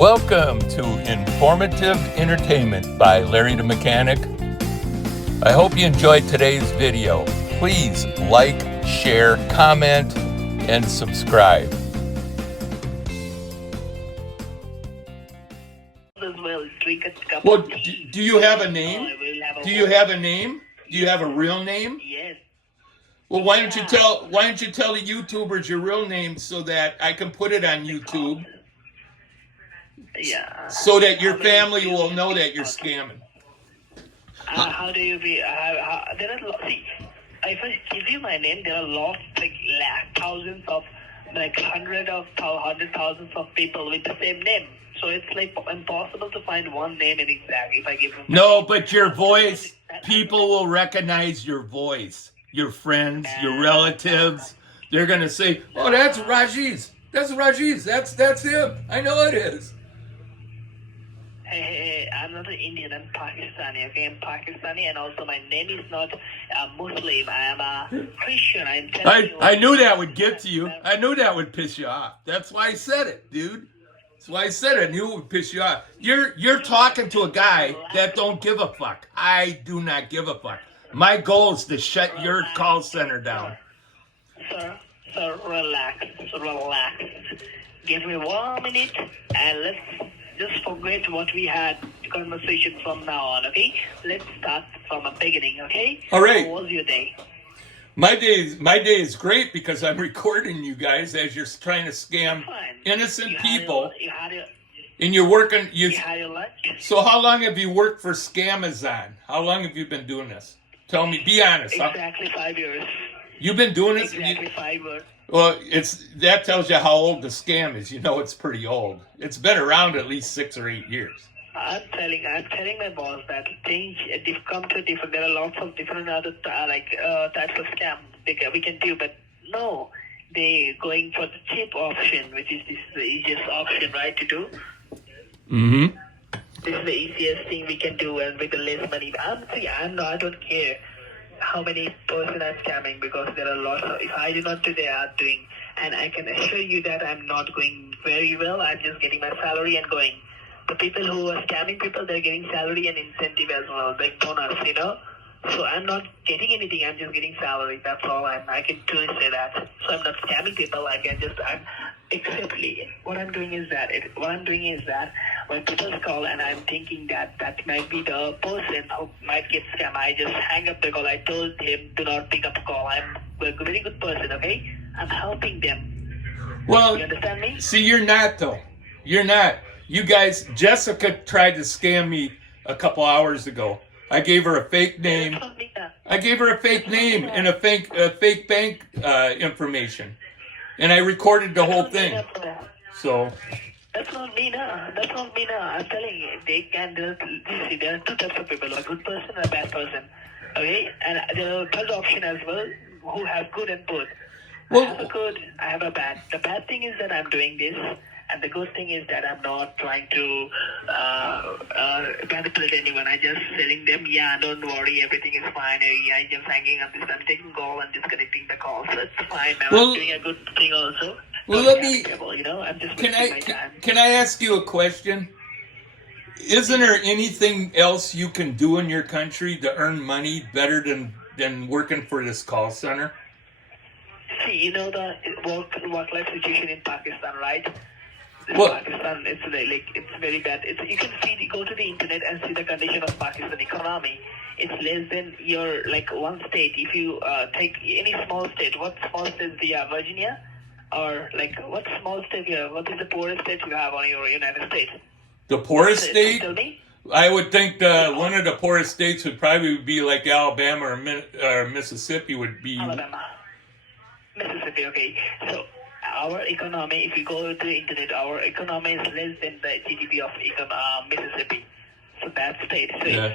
Welcome to Informative Entertainment by Larry the Mechanic. I hope you enjoyed today's video. Please like, share, comment, and subscribe. Well, do you have a name? Do you have a name? Do you have a real name? Yes. Well, why don't you tell the YouTubers your real name so that I can put it on YouTube? Yeah. So that your family will know that you're scamming. How do you be? There are see, if I give you my name, there are lots, like thousands of, like hundreds of thousands of people with the same name. So it's like impossible to find one name in exact. If I give them. No, but your voice, people will recognize your voice. Your friends, your relatives, they're gonna say, "Oh, that's Rajiz. That's Rajiz. That's him. I know it is." Hey, I'm not an Indian, I'm Pakistani, okay? I'm Pakistani, and also my name is not Muslim, I am a Christian. I knew that would get to you. I knew that would piss you off. That's why I said it, dude. That's why I said it. I knew it would piss you off. You're talking to a guy that don't give a fuck. I do not give a fuck. My goal is to shut your call center down. Sir, relax. Give me 1 minute, and let's just forget what we had conversation from now on, okay? Let's start from the beginning, okay? All right. How was your day? My day is great because I'm recording you guys as you're trying to scam innocent people. And you're working. You had your lunch? So how long have you worked for Scamazon? How long have you been doing this? Tell me, be honest. Exactly 5 years. You've been doing this? Exactly 5 years. Well, that tells you how old the scam is. You know it's pretty old. It's been around at least 6 or 8 years. I'm telling my boss that things come to different. There are lots of different other types of scam we can do, but no, they going for the cheap option, which is the easiest option, right, to do. Mm-hmm. This is the easiest thing we can do, and with the less money. I don't care how many person I'm scamming, because there are lots of, if I do not do, they are doing, and I can assure you that I'm not going very well. I'm just getting my salary and going. The people who are scamming people, they're getting salary and incentive as well, like bonus, you know. So I'm not getting anything. I'm just getting salary. That's all. I can truly say that. So I'm not scamming people. What I'm doing is that when people call and I'm thinking that might be the person who might get scammed, I just hang up the call. I told him, do not pick up the call. I'm a very good person, okay? I'm helping them. Well, you understand me? See, you're not, though. You're not. You guys, Jessica tried to scam me a couple hours ago. I gave her a fake name. And a fake bank information. And I recorded the whole thing. So. That's not me now. I'm telling you, there are two types of people, a good person and a bad person. Okay? And there are a third option as well, who have good and bad. I have a good, I have a bad. The bad thing is that I'm doing this, and the good thing is that I'm not trying to manipulate anyone. I just telling them, don't worry, everything is fine. I just hanging up this, I'm taking call and disconnecting the call, so it's fine. I'm doing a good thing also. Well, let me. I'm just can I ask you a question? Isn't there anything else you can do in your country to earn money better than working for this call center? See, you know the work-life situation in Pakistan, right? Pakistan, it's very bad. You can go to the internet and see the condition of Pakistan economy. It's less than your one state. If you take any small state, what small state do you have? Virginia, or what small state you have? What is the poorest state you have on your United States? The poorest state? Tell me. I would think one of the poorest states would probably be like Alabama or Mississippi would be. Alabama. Mississippi, okay. So our economy, if you go to the internet, our economy is less than the GDP of Mississippi. So that state. So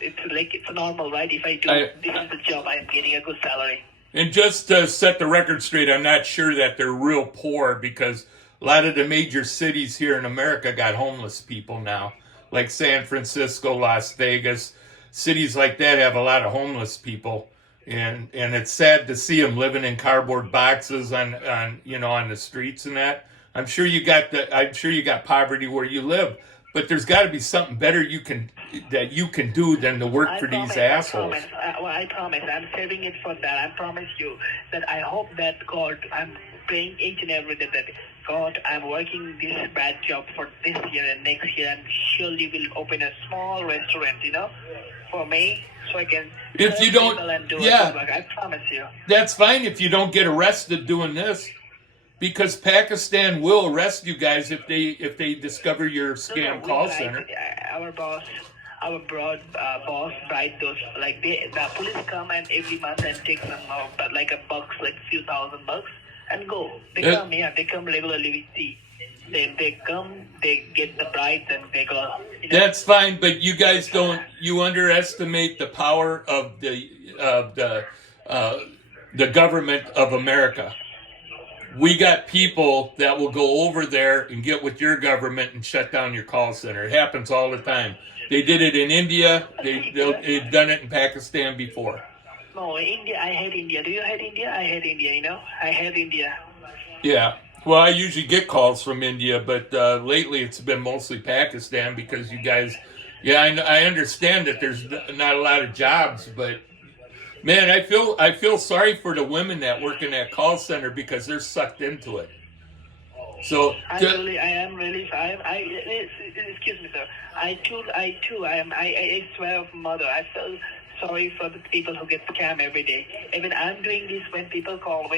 it's normal, right? If I do this is the job, I am getting a good salary. And just to set the record straight, I'm not sure that they're real poor, because a lot of the major cities here in America got homeless people now, like San Francisco, Las Vegas. Cities like that have a lot of homeless people. And it's sad to see them living in cardboard boxes on the streets and that. I'm sure you got poverty where you live, but there's got to be something better you can do than to work for these assholes. I promise. I'm saving it for that. I promise you that I hope that God, I'm praying each and every day that God, I'm working this bad job for this year and next year, and surely will open a small restaurant, for me, so I can if you don't, and do yeah, good work. I promise you. That's fine if you don't get arrested doing this, because Pakistan will arrest you guys if they discover your scam call center. Our boss write those, like the police come and every month and take some but like a bucks, like few $1,000 and go. They come regularly. We see. They come, they get the bribes and they go. That's fine, but you guys you underestimate the power of the government of America. We got people that will go over there and get with your government and shut down your call center. It happens all the time. They did it in India. They've done it in Pakistan before. No, India. I hate India. Do you hate India? I hate India. I hate India. Yeah. Well, I usually get calls from India, but lately it's been mostly Pakistan because you guys. Yeah, I understand that there's not a lot of jobs, but man, I feel sorry for the women that work in that call center because they're sucked into it. So excuse me, sir. I swear of mother, I feel sorry for the people who get scammed every day. Even I'm doing this when people call,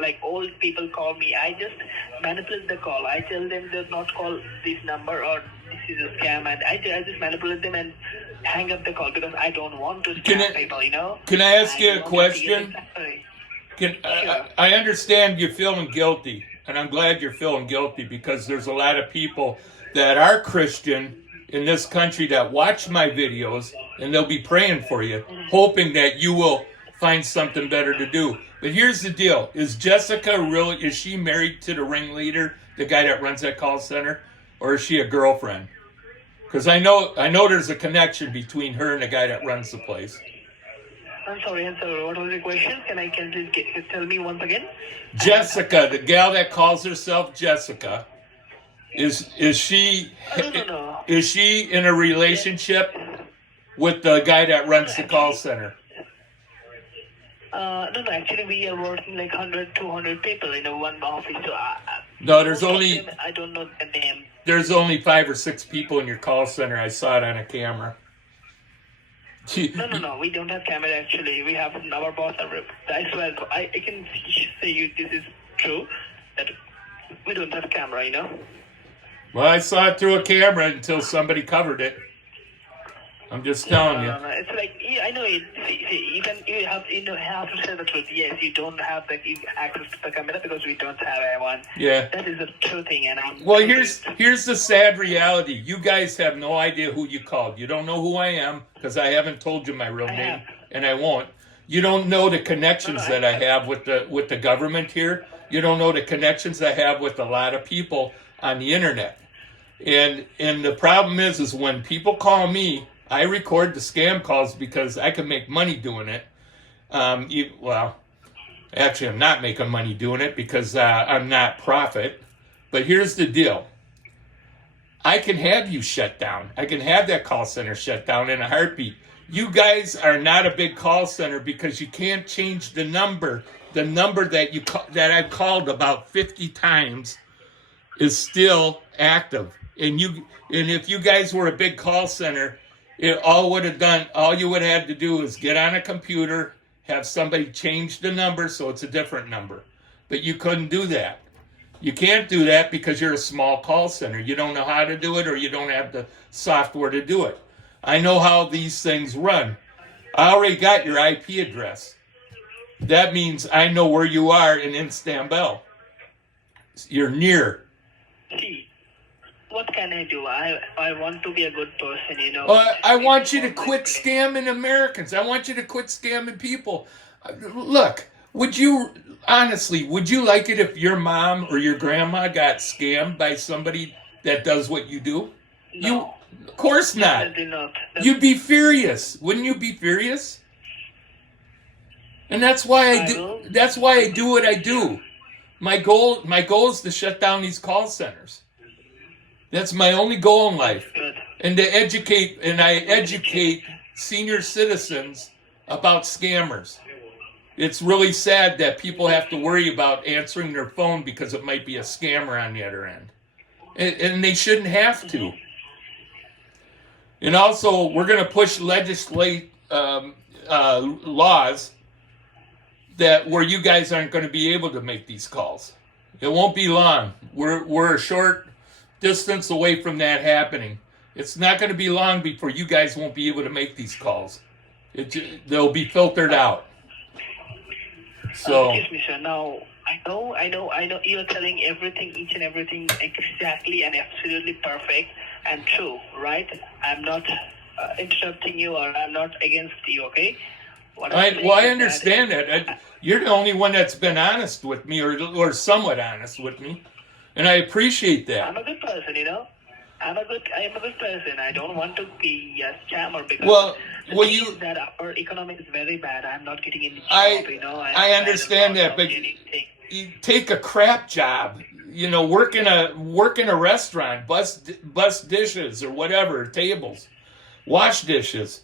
like old people call me, I just manipulate the call. I tell them to not call this number or this is a scam, and I just manipulate them and hang up the call because I don't want to scam people, Can I ask you a question? I understand you're feeling guilty, and I'm glad you're feeling guilty because there's a lot of people that are Christian in this country that watch my videos, and they'll be praying for you, hoping that you will find something better to do. But here's the deal. Is she married to the ringleader, the guy that runs that call center, or is she a girlfriend? Because I know there's a connection between her and the guy that runs the place. I'm sorry. What was the question? Can you tell me once again? Jessica, the gal that calls herself Jessica, is she No. Is she in a relationship with the guy that runs the call center? No. Actually, we are working like 100, 200 people in one office. So no, there's only. I don't know the name. There's only 5 or 6 people in your call center. I saw it on a camera. No. We don't have camera actually. We have our boss. I swear, I can say you this is true that we don't have camera. Well, I saw it through a camera until somebody covered it. I'm just telling you. No. It's like I know it. See, you have to say the truth. Yes, you don't have the access to the camera because we don't have one. Yeah. That is the true thing, and well, here's the sad reality. You guys have no idea who you called. You don't know who I am because I haven't told you my real name, and I won't. You don't know the connections that I have with the government here. You don't know the connections I have with a lot of people on the internet. And the problem is when people call me, I record the scam calls because I can make money doing it. Actually, I'm not making money doing it because I'm not profit. But here's the deal. I can have you shut down. I can have that call center shut down in a heartbeat. You guys are not a big call center because you can't change the number. The number that I've called about 50 times is still active. And if you guys were a big call center, all you would have had to do is get on a computer, have somebody change the number so it's a different number. But you couldn't do that. You can't do that because you're a small call center. You don't know how to do it or you don't have the software to do it. I know how these things run. I already got your IP address. That means I know where you are in Istanbul. You're near. See, what can I do? I want to be a good person, I want you to quit scamming Americans. I want you to quit scamming people. Look, would you like it if your mom or your grandma got scammed by somebody that does what you do? No. Of course not. Definitely not. You'd be furious. Wouldn't you be furious? And that's why I do what I do. My goal is to shut down these call centers. That's my only goal in life. Good. And to educate, and I educate senior citizens about scammers. It's really sad that people have to worry about answering their phone because it might be a scammer on the other end. And they shouldn't have to. And also, we're going to push laws that where you guys aren't going to be able to make these calls. It won't be long. We're a short distance away from that happening. It's not going to be long before you guys won't be able to make these calls. They'll be filtered out. So, excuse me, sir. Now, I know. You're telling everything, each and everything exactly and absolutely perfect and true, right? I'm not interrupting you, or I'm not against you, okay? I understand that. You're the only one that's been honest with me, or somewhat honest with me, and I appreciate that. I'm a good person, you know. I'm a good person. I don't want to be a scammer because that our economy is very bad. I'm not getting any job, you know. I understand that, but you take a crap job, you know, work in a restaurant, bus dishes or whatever, tables, wash dishes.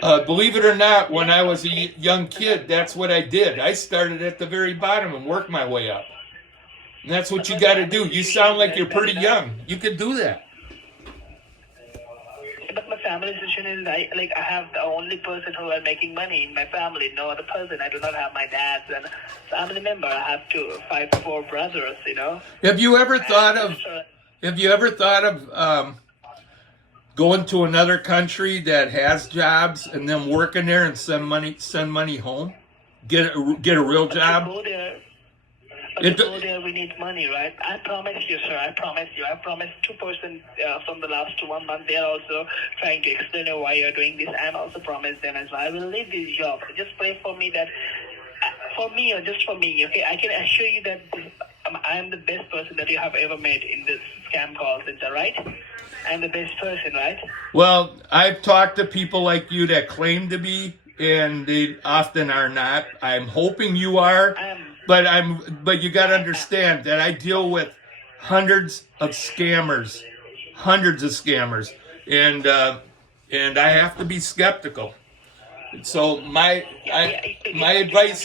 Believe it or not, when I was a young kid, that's what I did. I started at the very bottom and worked my way up. And that's what you got to do. You sound like you're pretty young. You could do that. But my family situation is I have the only person who are making money in my family. No other person. I do not have my dad's and family member. I have four brothers. You know. Have you ever thought of going to another country that has jobs and then working there and send money home? Get a real job. To go there, we need money, right? I promise you, sir. I promise you. I promised 2% from the last 1 month. They are also trying to explain why you're doing this. I'm also promised them as well. I will leave this job. Just pray for me that, for me or just for me, okay? I can assure you that I am the best person that you have ever met in this scam call center, right? I'm the best person, right? Well, I've talked to people like you that claim to be, and they often are not. I'm hoping you are. But you got to understand that I deal with hundreds of scammers, and I have to be skeptical. So my advice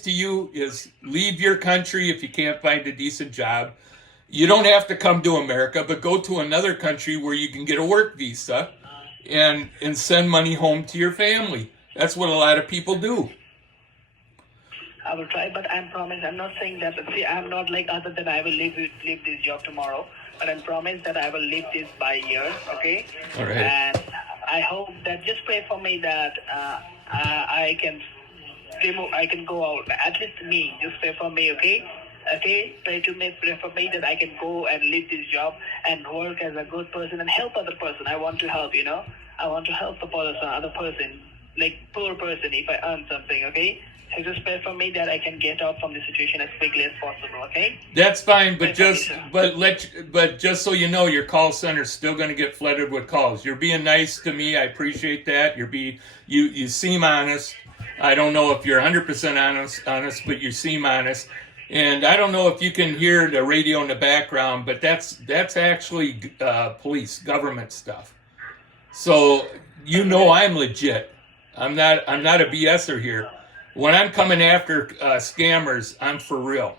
to you is leave your country if you can't find a decent job. You don't have to come to America, but go to another country where you can get a work visa and send money home to your family. That's what a lot of people do. I will try, but I promise. I'm not saying that. See, I'm not like other than I will leave this job tomorrow. But I promise that I will leave this by year. Okay. All right. And I hope that just pray for me that I can go out. At least me. Just pray for me. Okay. Okay. Pray for me that I can go and leave this job and work as a good person and help other person. I want to help. You know. I want to help the other person, like poor person. If I earn something. Okay. So just pray for me that I can get out from the situation as quickly as possible, okay? That's fine, but just so you know, your call center's still going to get flooded with calls. You're being nice to me. I appreciate that. You seem honest. I don't know if you're 100% honest, but you seem honest. And I don't know if you can hear the radio in the background, but that's actually police, government stuff. So you know I'm legit. I'm not a BSer here. When I'm coming after scammers, I'm for real.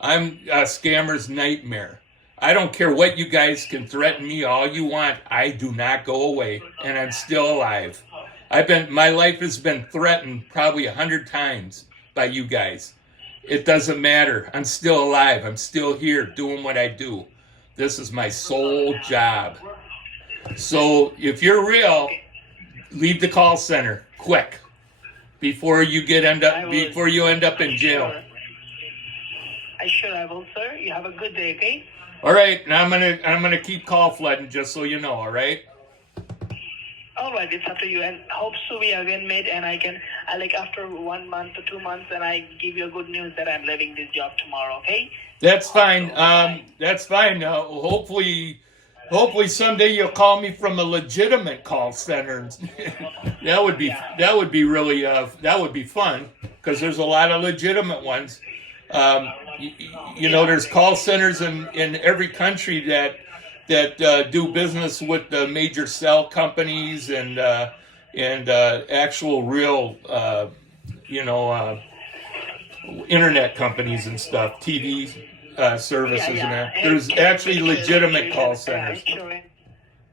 I'm a scammer's nightmare. I don't care what you guys can threaten me all you want. I do not go away, and I'm still alive. My life has been threatened probably 100 times by you guys. It doesn't matter. I'm still alive. I'm still here doing what I do. This is my sole job. So if you're real, leave the call center quick. Before you end up in jail. I will, sir. You have a good day, okay? All right, now I'm gonna keep call flooding, just so you know. All right. All right, it's up to you, and hope so we again meet, and after 1 month or 2 months, and I give you a good news that I'm leaving this job tomorrow, okay? That's fine. That's fine. Hopefully someday you'll call me from a legitimate call center. that would be really that would be fun, because there's a lot of legitimate ones. You know, there's call centers in every country that do business with the major cell companies and actual real internet companies and stuff, TV services and that. There's actually legitimate call centers.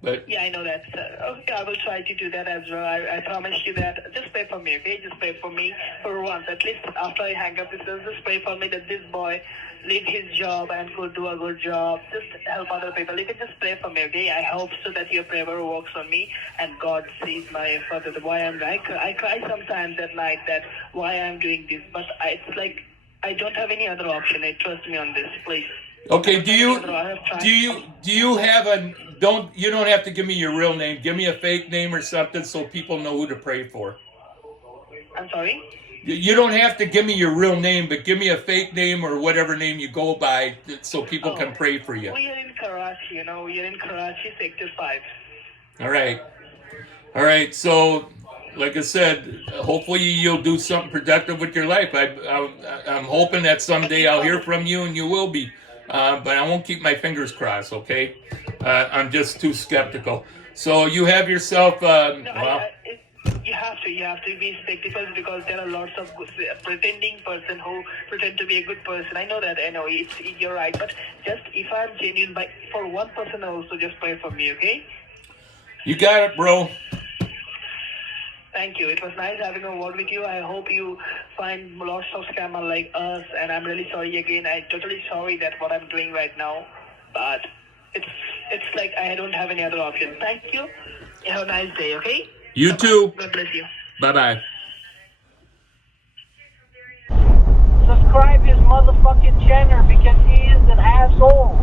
But yeah, I know that. Okay, I will try to do that as well. I promise you that. Just pray for me, okay? Just pray for me for once. At least after I hang up this, just pray for me that this boy leave his job and go do a good job. Just help other people. You can just pray for me, okay? I hope so that your prayer works on me and God sees my effort. That why I cry sometimes at night that why I'm doing this, but it's like I don't have any other option. Trust me on this, please. okay, do you have you don't have to give me your real name. Give me a fake name or something so people know who to pray for. I'm sorry? You don't have to give me your real name, but give me a fake name or whatever name you go by so people can pray for you. We are in Karachi, we are in Karachi, Sector 5. All right. So, like I said, hopefully you'll do something productive with your life. I'm hoping that someday I'll hear from you, and you will be. But I won't keep my fingers crossed, okay? I'm just too skeptical. So you have yourself... You have to be skeptical because there are lots of pretending person who pretend to be a good person. I know that, you're right. But just if I'm genuine, for one person also, just pray for me, okay? You got it, bro. Thank you. It was nice having a word with you. I hope you find lots of scammers like us. And I'm really sorry again. I'm totally sorry that what I'm doing right now. But it's like I don't have any other option. Thank you. Have a nice day, okay? You too. God bless you. Bye-bye. Subscribe his motherfucking channel because he is an asshole.